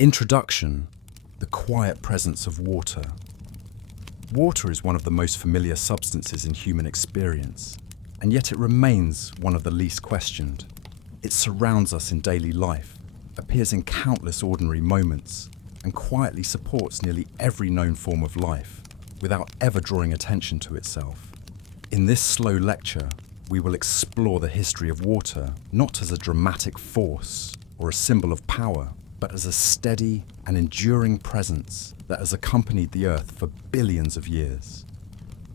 Introduction: the quiet presence of water. Water is one of the most familiar substances in human experience, and yet it remains one of the least questioned. It surrounds us in daily life, appears in countless ordinary moments, and quietly supports nearly every known form of life, without ever drawing attention to itself. In this slow lecture, we will explore the history of water, not as a dramatic force or a symbol of power, but as a steady and enduring presence that has accompanied the Earth for billions of years.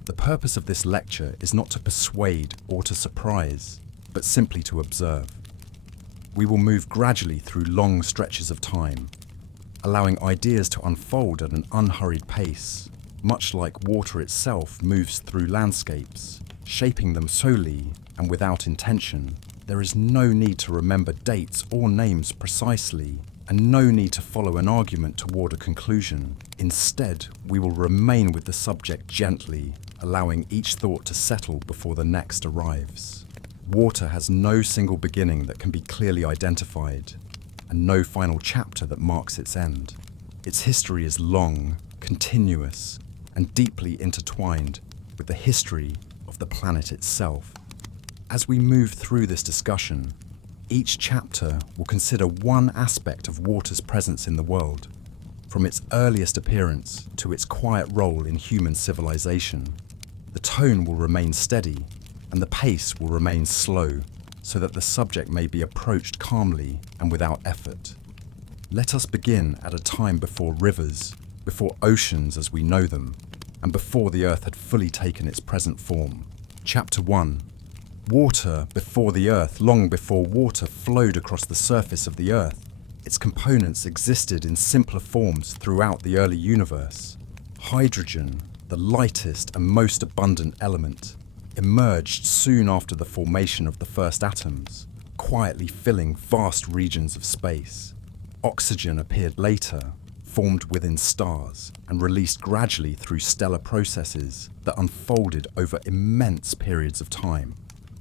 The purpose of this lecture is not to persuade or to surprise, but simply to observe. We will move gradually through long stretches of time, allowing ideas to unfold at an unhurried pace, much like water itself moves through landscapes, shaping them solely and without intention. There is no need to remember dates or names precisely, and no need to follow an argument toward a conclusion. Instead, we will remain with the subject gently, allowing each thought to settle before the next arrives. Water has no single beginning that can be clearly identified, and no final chapter that marks its end. Its history is long, continuous, and deeply intertwined with the history of the planet itself. As we move through this discussion, each chapter will consider one aspect of water's presence in the world, from its earliest appearance to its quiet role in human civilization. The tone will remain steady, and the pace will remain slow, so that the subject may be approached calmly and without effort. Let us begin at a time before rivers, before oceans as we know them, and before the Earth had fully taken its present form. Chapter 1. Water before the Earth. Long before water flowed across the surface of the Earth, its components existed in simpler forms throughout the early universe. Hydrogen, the lightest and most abundant element, emerged soon after the formation of the first atoms, quietly filling vast regions of space. Oxygen appeared later, formed within stars, and released gradually through stellar processes that unfolded over immense periods of time.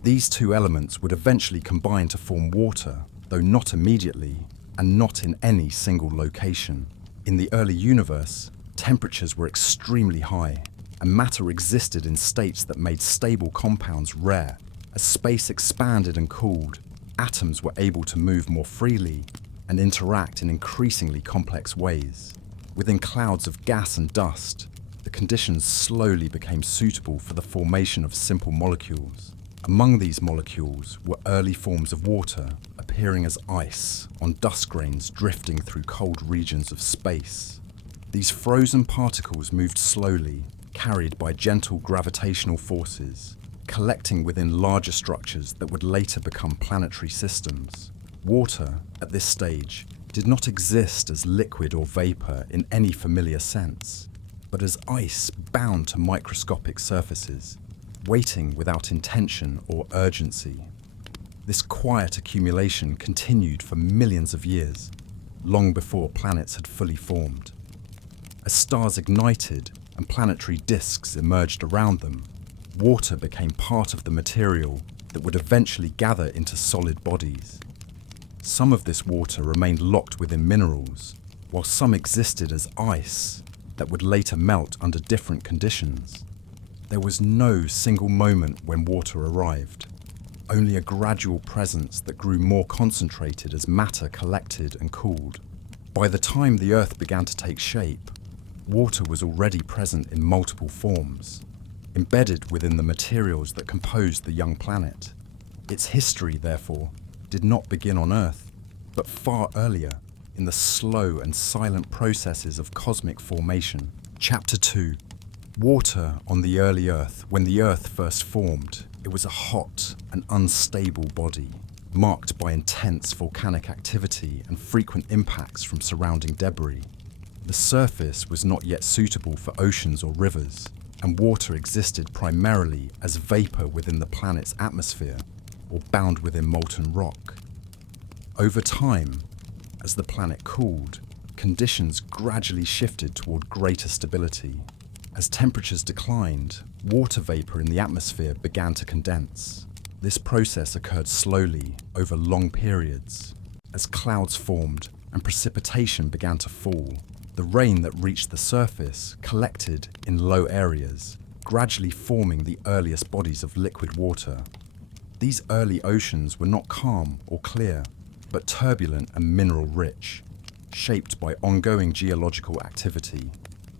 These two elements would eventually combine to form water, though not immediately, and not in any single location. In the early universe, temperatures were extremely high, and matter existed in states that made stable compounds rare. As space expanded and cooled, atoms were able to move more freely and interact in increasingly complex ways. Within clouds of gas and dust, the conditions slowly became suitable for the formation of simple molecules. Among these molecules were early forms of water, appearing as ice on dust grains drifting through cold regions of space. These frozen particles moved slowly, carried by gentle gravitational forces, collecting within larger structures that would later become planetary systems. Water, at this stage, did not exist as liquid or vapor in any familiar sense, but as ice bound to microscopic surfaces, waiting without intention or urgency. This quiet accumulation continued for millions of years, long before planets had fully formed. As stars ignited and planetary disks emerged around them, water became part of the material that would eventually gather into solid bodies. Some of this water remained locked within minerals, while some existed as ice that would later melt under different conditions. There was no single moment when water arrived, only a gradual presence that grew more concentrated as matter collected and cooled. By the time the Earth began to take shape, water was already present in multiple forms, embedded within the materials that composed the young planet. Its history, therefore, did not begin on Earth, but far earlier, in the slow and silent processes of cosmic formation. Chapter 2. Water on the early Earth. When the Earth first formed, it was a hot and unstable body, marked by intense volcanic activity and frequent impacts from surrounding debris. The surface was not yet suitable for oceans or rivers, and water existed primarily as vapor within the planet's atmosphere or bound within molten rock. Over time, as the planet cooled, conditions gradually shifted toward greater stability. As temperatures declined, water vapor in the atmosphere began to condense. This process occurred slowly over long periods. As clouds formed, and precipitation began to fall. The rain that reached the surface collected in low areas, gradually forming the earliest bodies of liquid water. These early oceans were not calm or clear, but turbulent and mineral-rich, shaped by ongoing geological activity.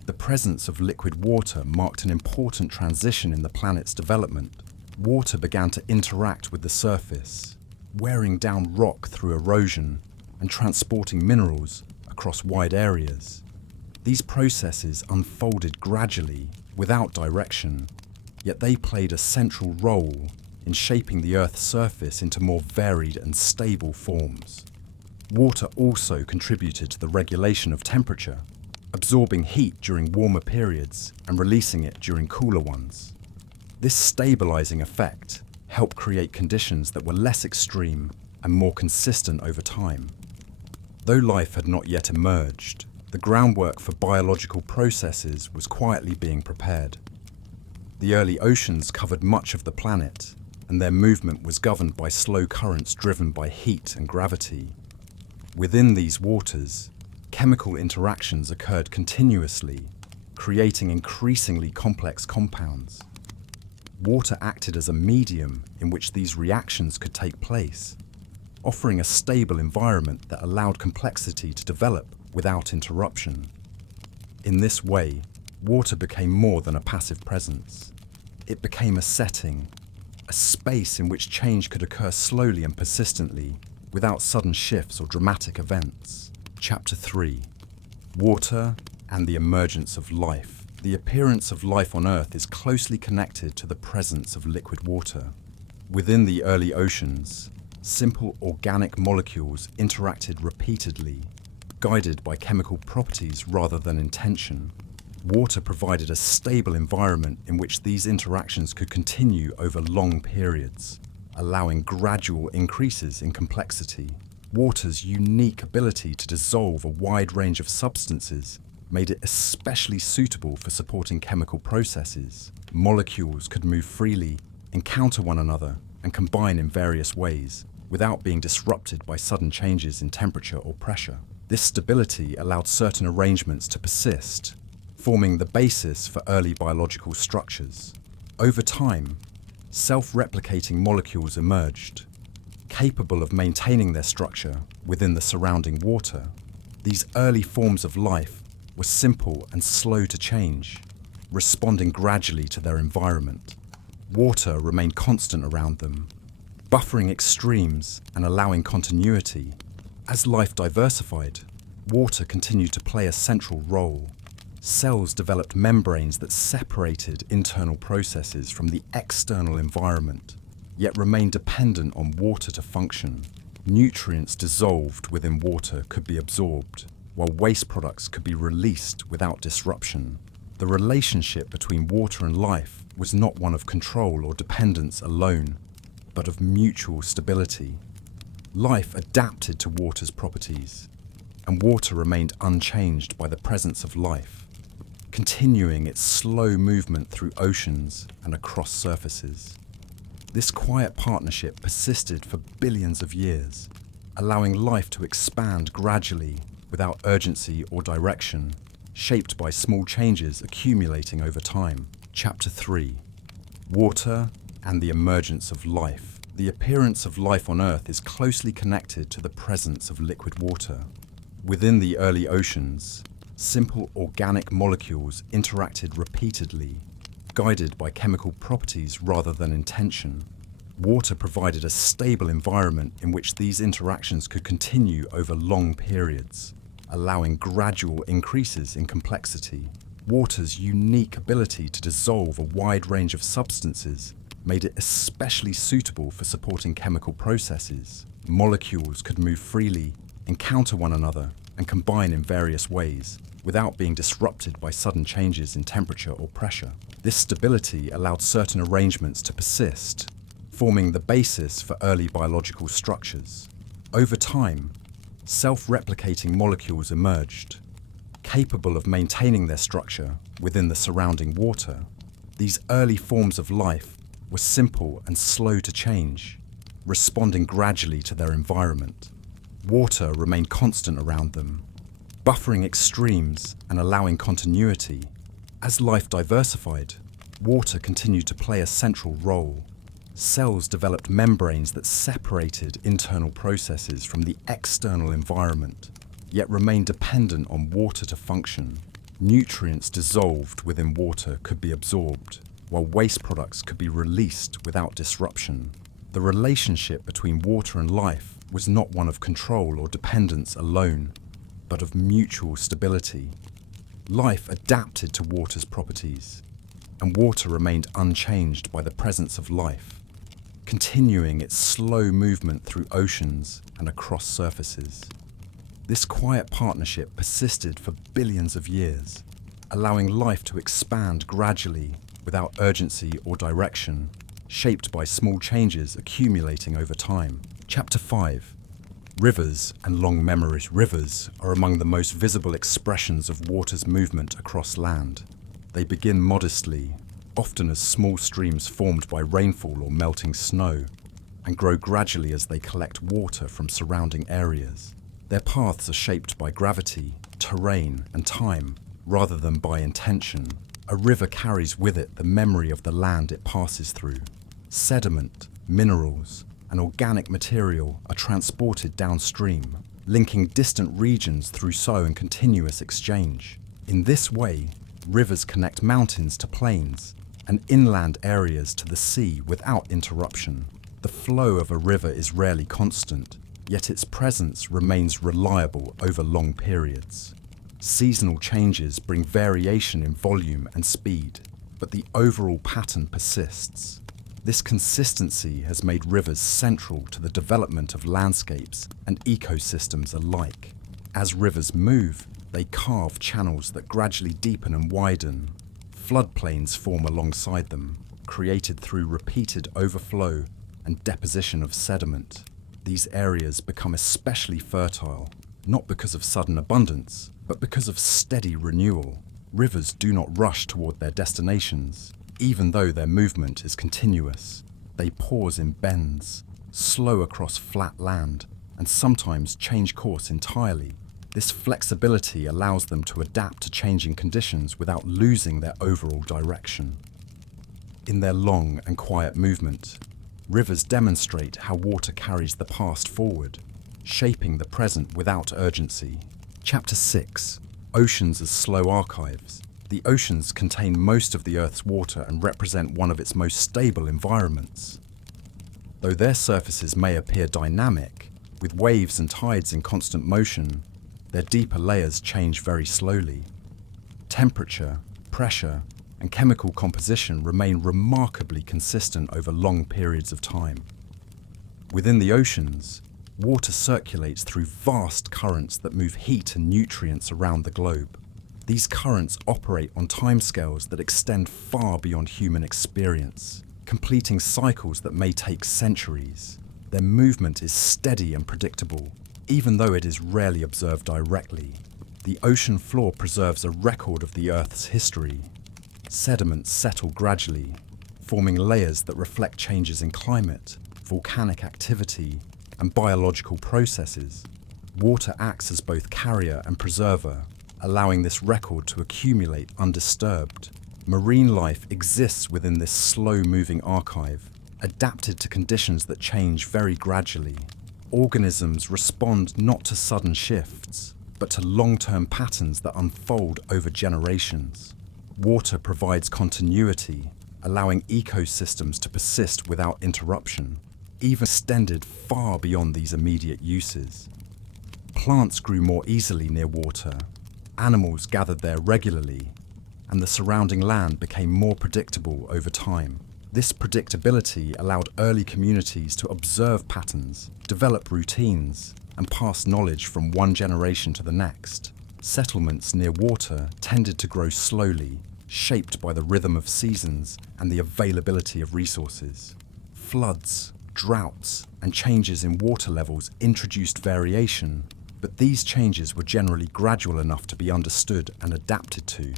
The presence of liquid water marked an important transition in the planet's development. Water began to interact with the surface, wearing down rock through erosion and transporting minerals across wide areas. These processes unfolded gradually, without direction, yet they played a central role in shaping the Earth's surface into more varied and stable forms. Water also contributed to the regulation of temperature, absorbing heat during warmer periods and releasing it during cooler ones. This stabilizing effect helped create conditions that were less extreme and more consistent over time. Though life had not yet emerged, the groundwork for biological processes was quietly being prepared. The early oceans covered much of the planet, and their movement was governed by slow currents driven by heat and gravity. Within these waters, chemical interactions occurred continuously, creating increasingly complex compounds. Water acted as a medium in which these reactions could take place, offering a stable environment that allowed complexity to develop without interruption. In this way, water became more than a passive presence. It became a setting, a space in which change could occur slowly and persistently, without sudden shifts or dramatic events. Chapter 3. Water and the emergence of life. The appearance of life on Earth is closely connected to the presence of liquid water. Within the early oceans, simple organic molecules interacted repeatedly, guided by chemical properties rather than intention. Water provided a stable environment in which these interactions could continue over long periods, allowing gradual increases in complexity. Water's unique ability to dissolve a wide range of substances made it especially suitable for supporting chemical processes. Molecules could move freely, encounter one another, and combine in various ways, without being disrupted by sudden changes in temperature or pressure. This stability allowed certain arrangements to persist, forming the basis for early biological structures. Over time, self-replicating molecules emerged, capable of maintaining their structure within the surrounding water. These early forms of life were simple and slow to change, responding gradually to their environment. Water remained constant around them, buffering extremes and allowing continuity. As life diversified, water continued to play a central role. Cells developed membranes that separated internal processes from the external environment, yet remained dependent on water to function. Nutrients dissolved within water could be absorbed, while waste products could be released without disruption. The relationship between water and life was not one of control or dependence alone, but of mutual stability. Life adapted to water's properties, and water remained unchanged by the presence of life, continuing its slow movement through oceans and across surfaces. This quiet partnership persisted for billions of years, allowing life to expand gradually without urgency or direction, shaped by small changes accumulating over time. Chapter 3. Water and the emergence of life. The appearance of life on Earth is closely connected to the presence of liquid water. Within the early oceans, simple organic molecules interacted repeatedly, guided by chemical properties rather than intention. Water provided a stable environment in which these interactions could continue over long periods, allowing gradual increases in complexity. Water's unique ability to dissolve a wide range of substances made it especially suitable for supporting chemical processes. Molecules could move freely, encounter one another, and combine in various ways, without being disrupted by sudden changes in temperature or pressure. This stability allowed certain arrangements to persist, forming the basis for early biological structures. Over time, self-replicating molecules emerged, capable of maintaining their structure within the surrounding water. These early forms of life were simple and slow to change, responding gradually to their environment. Water remained constant around them, buffering extremes and allowing continuity. As life diversified, water continued to play a central role. Cells developed membranes that separated internal processes from the external environment, yet remained dependent on water to function. Nutrients dissolved within water could be absorbed, while waste products could be released without disruption. The relationship between water and life was not one of control or dependence alone, but of mutual stability. Life adapted to water's properties, and water remained unchanged by the presence of life, continuing its slow movement through oceans and across surfaces. This quiet partnership persisted for billions of years, allowing life to expand gradually without urgency or direction, shaped by small changes accumulating over time. Chapter 5. Rivers and long memories. Rivers are among the most visible expressions of water's movement across land. They begin modestly, often as small streams formed by rainfall or melting snow, and grow gradually as they collect water from surrounding areas. Their paths are shaped by gravity, terrain, and time, rather than by intention. A river carries with it the memory of the land it passes through. Sediment, minerals, and organic material are transported downstream, linking distant regions through slow and continuous exchange. In this way, rivers connect mountains to plains and inland areas to the sea without interruption. The flow of a river is rarely constant, yet its presence remains reliable over long periods. Seasonal changes bring variation in volume and speed, but the overall pattern persists. This consistency has made rivers central to the development of landscapes and ecosystems alike. As rivers move, they carve channels that gradually deepen and widen. Floodplains form alongside them, created through repeated overflow and deposition of sediment. These areas become especially fertile, not because of sudden abundance, but because of steady renewal. Rivers do not rush toward their destinations, even though their movement is continuous. They pause in bends, slow across flat land, and sometimes change course entirely. This flexibility allows them to adapt to changing conditions without losing their overall direction. In their long and quiet movement, rivers demonstrate how water carries the past forward, shaping the present without urgency. Chapter 6. Oceans as slow archives. The oceans contain most of the Earth's water and represent one of its most stable environments. Though their surfaces may appear dynamic, with waves and tides in constant motion, their deeper layers change very slowly. Temperature, pressure, and chemical composition remain remarkably consistent over long periods of time. Within the oceans, water circulates through vast currents that move heat and nutrients around the globe. These currents operate on timescales that extend far beyond human experience, completing cycles that may take centuries. Their movement is steady and predictable, even though it is rarely observed directly. The ocean floor preserves a record of the Earth's history. Sediments settle gradually, forming layers that reflect changes in climate, volcanic activity, and biological processes. Water acts as both carrier and preserver, allowing this record to accumulate undisturbed. Marine life exists within this slow-moving archive, adapted to conditions that change very gradually. Organisms respond not to sudden shifts, but to long-term patterns that unfold over generations. Water provides continuity, allowing ecosystems to persist without interruption, even extended far beyond these immediate uses. Plants grew more easily near water, animals gathered there regularly, and the surrounding land became more predictable over time. This predictability allowed early communities to observe patterns, develop routines, and pass knowledge from one generation to the next. Settlements near water tended to grow slowly, shaped by the rhythm of seasons and the availability of resources. Floods, droughts, and changes in water levels introduced variation, but these changes were generally gradual enough to be understood and adapted to.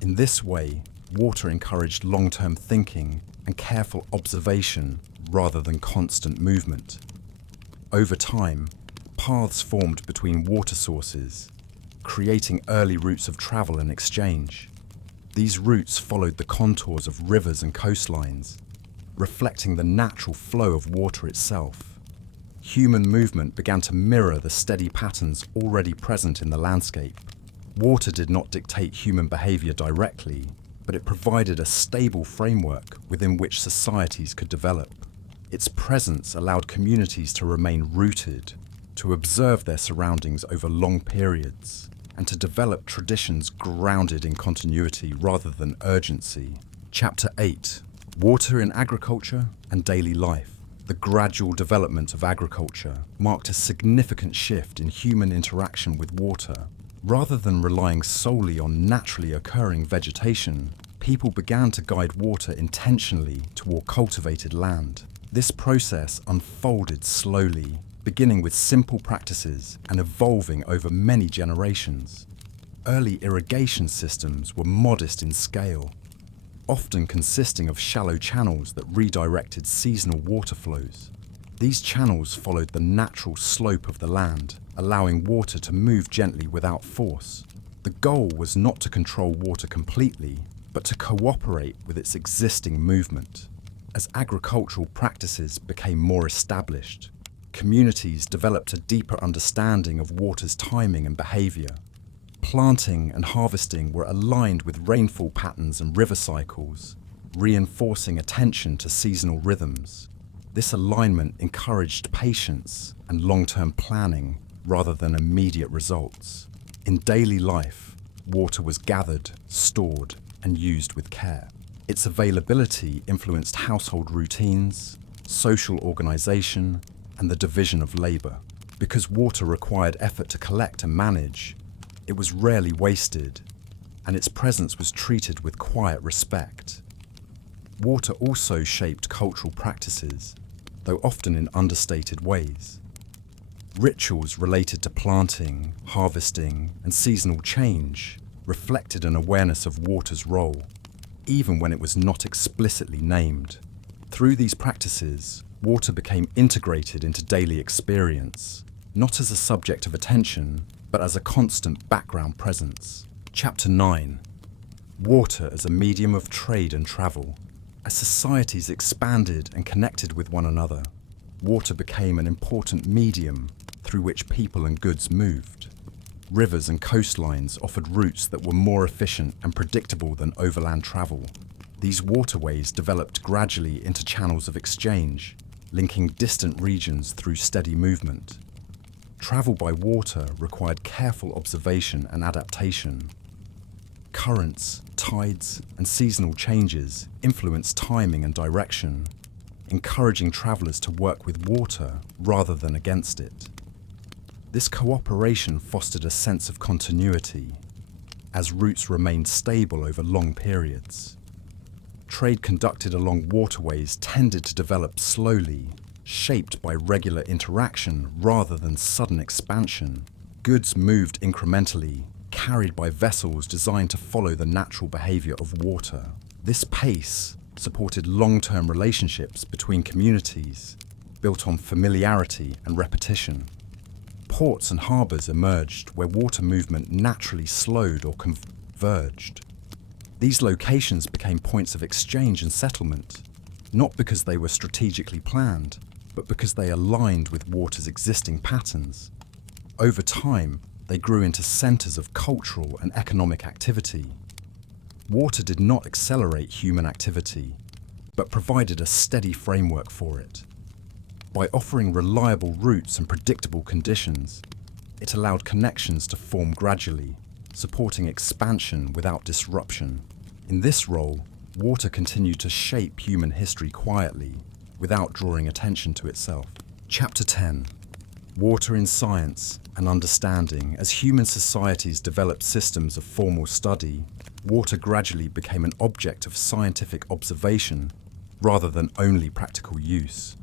In this way, water encouraged long-term thinking and careful observation rather than constant movement. Over time, paths formed between water sources, creating early routes of travel and exchange. These routes followed the contours of rivers and coastlines, reflecting the natural flow of water itself. Human movement began to mirror the steady patterns already present in the landscape. Water did not dictate human behavior directly, but it provided a stable framework within which societies could develop. Its presence allowed communities to remain rooted, to observe their surroundings over long periods, and to develop traditions grounded in continuity rather than urgency. Chapter 8: Water in Agriculture and Daily Life. The gradual development of agriculture marked a significant shift in human interaction with water. Rather than relying solely on naturally occurring vegetation, people began to guide water intentionally toward cultivated land. This process unfolded slowly, beginning with simple practices and evolving over many generations. Early irrigation systems were modest in scale, often consisting of shallow channels that redirected seasonal water flows. These channels followed the natural slope of the land, allowing water to move gently without force. The goal was not to control water completely, but to cooperate with its existing movement. As agricultural practices became more established, communities developed a deeper understanding of water's timing and behavior. Planting and harvesting were aligned with rainfall patterns and river cycles, reinforcing attention to seasonal rhythms. This alignment encouraged patience and long-term planning rather than immediate results. In daily life, water was gathered, stored, and used with care. Its availability influenced household routines, social organization, and the division of labor. Because water required effort to collect and manage, it was rarely wasted, and its presence was treated with quiet respect. Water also shaped cultural practices, though often in understated ways. Rituals related to planting, harvesting, and seasonal change reflected an awareness of water's role, even when it was not explicitly named. Through these practices, water became integrated into daily experience, not as a subject of attention, but as a constant background presence. Chapter 9: Water as a medium of trade and travel. As societies expanded and connected with one another, water became an important medium through which people and goods moved. Rivers and coastlines offered routes that were more efficient and predictable than overland travel. These waterways developed gradually into channels of exchange, linking distant regions through steady movement. Travel by water required careful observation and adaptation. Currents, tides, and seasonal changes influenced timing and direction, encouraging travelers to work with water rather than against it. This cooperation fostered a sense of continuity, as routes remained stable over long periods. Trade conducted along waterways tended to develop slowly, shaped by regular interaction rather than sudden expansion. Goods moved incrementally, carried by vessels designed to follow the natural behavior of water. This pace supported long-term relationships between communities, built on familiarity and repetition. Ports and harbors emerged where water movement naturally slowed or converged. These locations became points of exchange and settlement, not because they were strategically planned, but because they aligned with water's existing patterns. Over time, they grew into centers of cultural and economic activity. Water did not accelerate human activity, but provided a steady framework for it. By offering reliable routes and predictable conditions, it allowed connections to form gradually, supporting expansion without disruption. In this role, water continued to shape human history quietly, without drawing attention to itself. Chapter 10: Water in Science and Understanding. As human societies developed systems of formal study, water gradually became an object of scientific observation rather than only practical use.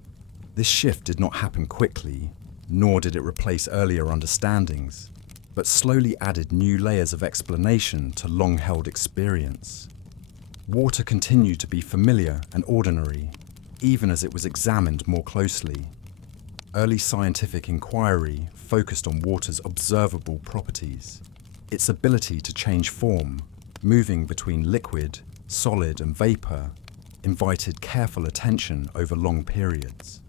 This shift did not happen quickly, nor did it replace earlier understandings, but slowly added new layers of explanation to long-held experience. Water continued to be familiar and ordinary, even as it was examined more closely. Early scientific inquiry focused on water's observable properties, its ability to change form, moving between liquid, solid, and vapor, invited careful attention over long periods.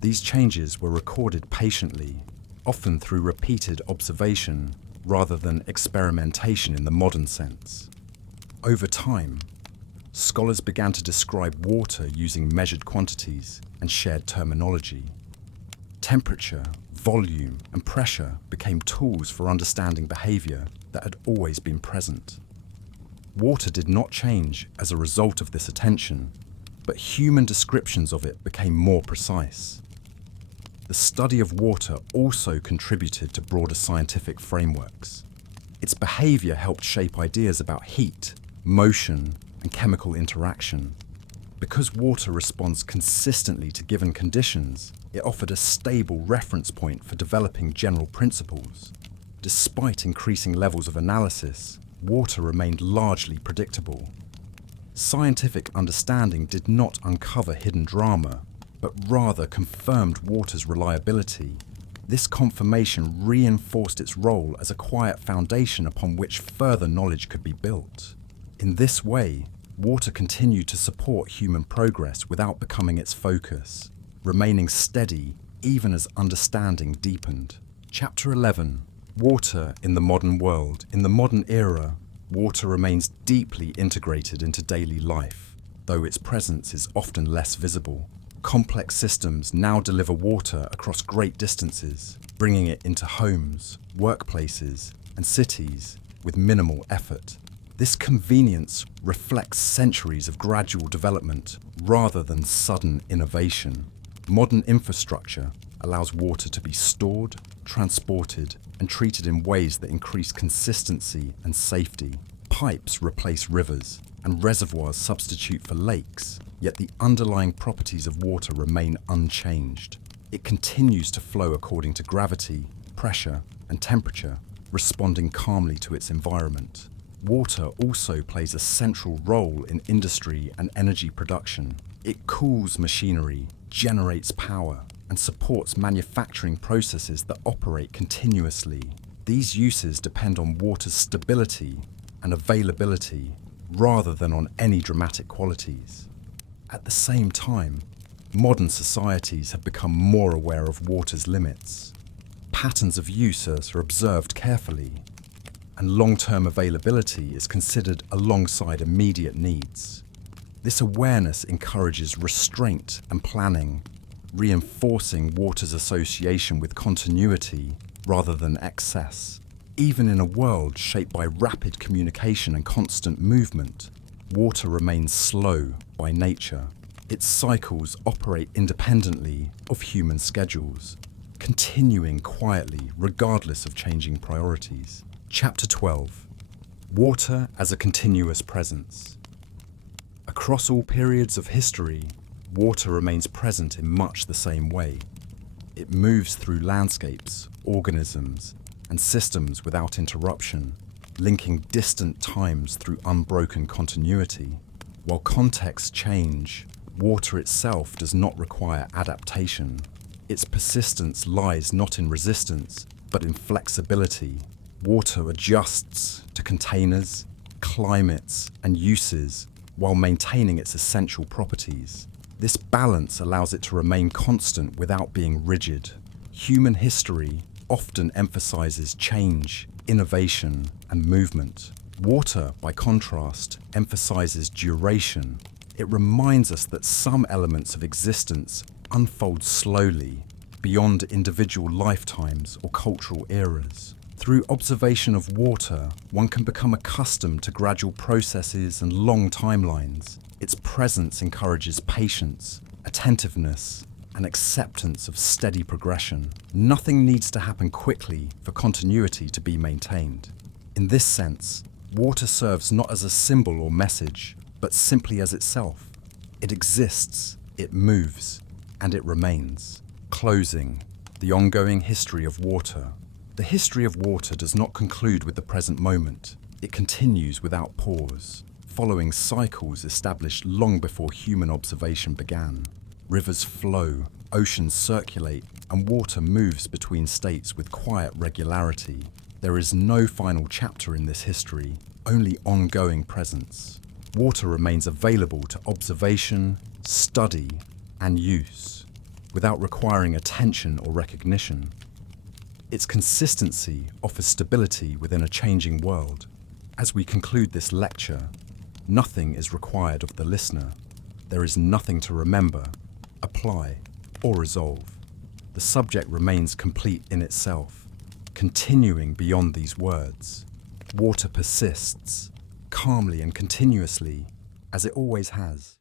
These changes were recorded patiently, often through repeated observation rather than experimentation in the modern sense. Over time, scholars began to describe water using measured quantities and shared terminology. Temperature, volume, and pressure became tools for understanding behavior that had always been present. Water did not change as a result of this attention, but human descriptions of it became more precise. The study of water also contributed to broader scientific frameworks. Its behavior helped shape ideas about heat, motion, and chemical interaction. Because water responds consistently to given conditions, it offered a stable reference point for developing general principles. Despite increasing levels of analysis, water remained largely predictable. Scientific understanding did not uncover hidden drama, but rather confirmed water's reliability. This confirmation reinforced its role as a quiet foundation upon which further knowledge could be built. In this way, water continued to support human progress without becoming its focus, remaining steady even as understanding deepened. Chapter 11. Water in the modern world. In the modern era, water remains deeply integrated into daily life, though its presence is often less visible. Complex systems now deliver water across great distances, bringing it into homes, workplaces, and cities with minimal effort. This convenience reflects centuries of gradual development rather than sudden innovation. Modern infrastructure allows water to be stored, transported, and treated in ways that increase consistency and safety. Pipes replace rivers, and reservoirs substitute for lakes, yet the underlying properties of water remain unchanged. It continues to flow according to gravity, pressure, and temperature, responding calmly to its environment. Water also plays a central role in industry and energy production. It cools machinery, generates power, and supports manufacturing processes that operate continuously. These uses depend on water's stability and availability rather than on any dramatic qualities. At the same time, modern societies have become more aware of water's limits. Patterns of use are observed carefully, and long-term availability is considered alongside immediate needs. This awareness encourages restraint and planning, reinforcing water's association with continuity rather than excess. Even in a world shaped by rapid communication and constant movement, water remains slow by nature. Its cycles operate independently of human schedules, continuing quietly regardless of changing priorities. Chapter 12. Water as a continuous presence. Across all periods of history, water remains present in much the same way. It moves through landscapes, organisms, and systems without interruption, linking distant times through unbroken continuity. While contexts change, water itself does not require adaptation. Its persistence lies not in resistance, but in flexibility. Water adjusts to containers, climates, and uses while maintaining its essential properties. This balance allows it to remain constant without being rigid. Human history often emphasizes change, innovation, and movement. Water, by contrast, emphasizes duration. It reminds us that some elements of existence unfold slowly, beyond individual lifetimes or cultural eras. Through observation of water, one can become accustomed to gradual processes and long timelines. Its presence encourages patience, attentiveness, and acceptance of steady progression. Nothing needs to happen quickly for continuity to be maintained. In this sense, water serves not as a symbol or message, but simply as itself. It exists, it moves, and it remains. Closing. The ongoing history of water. The history of water does not conclude with the present moment. It continues without pause, following cycles established long before human observation began. Rivers flow, oceans circulate, and water moves between states with quiet regularity. There is no final chapter in this history, only ongoing presence. Water remains available to observation, study, and use, without requiring attention or recognition. Its consistency offers stability within a changing world. As we conclude this lecture, nothing is required of the listener. There is nothing to remember, apply, or resolve. The subject remains complete in itself, continuing beyond these words. Water persists, calmly and continuously, as it always has.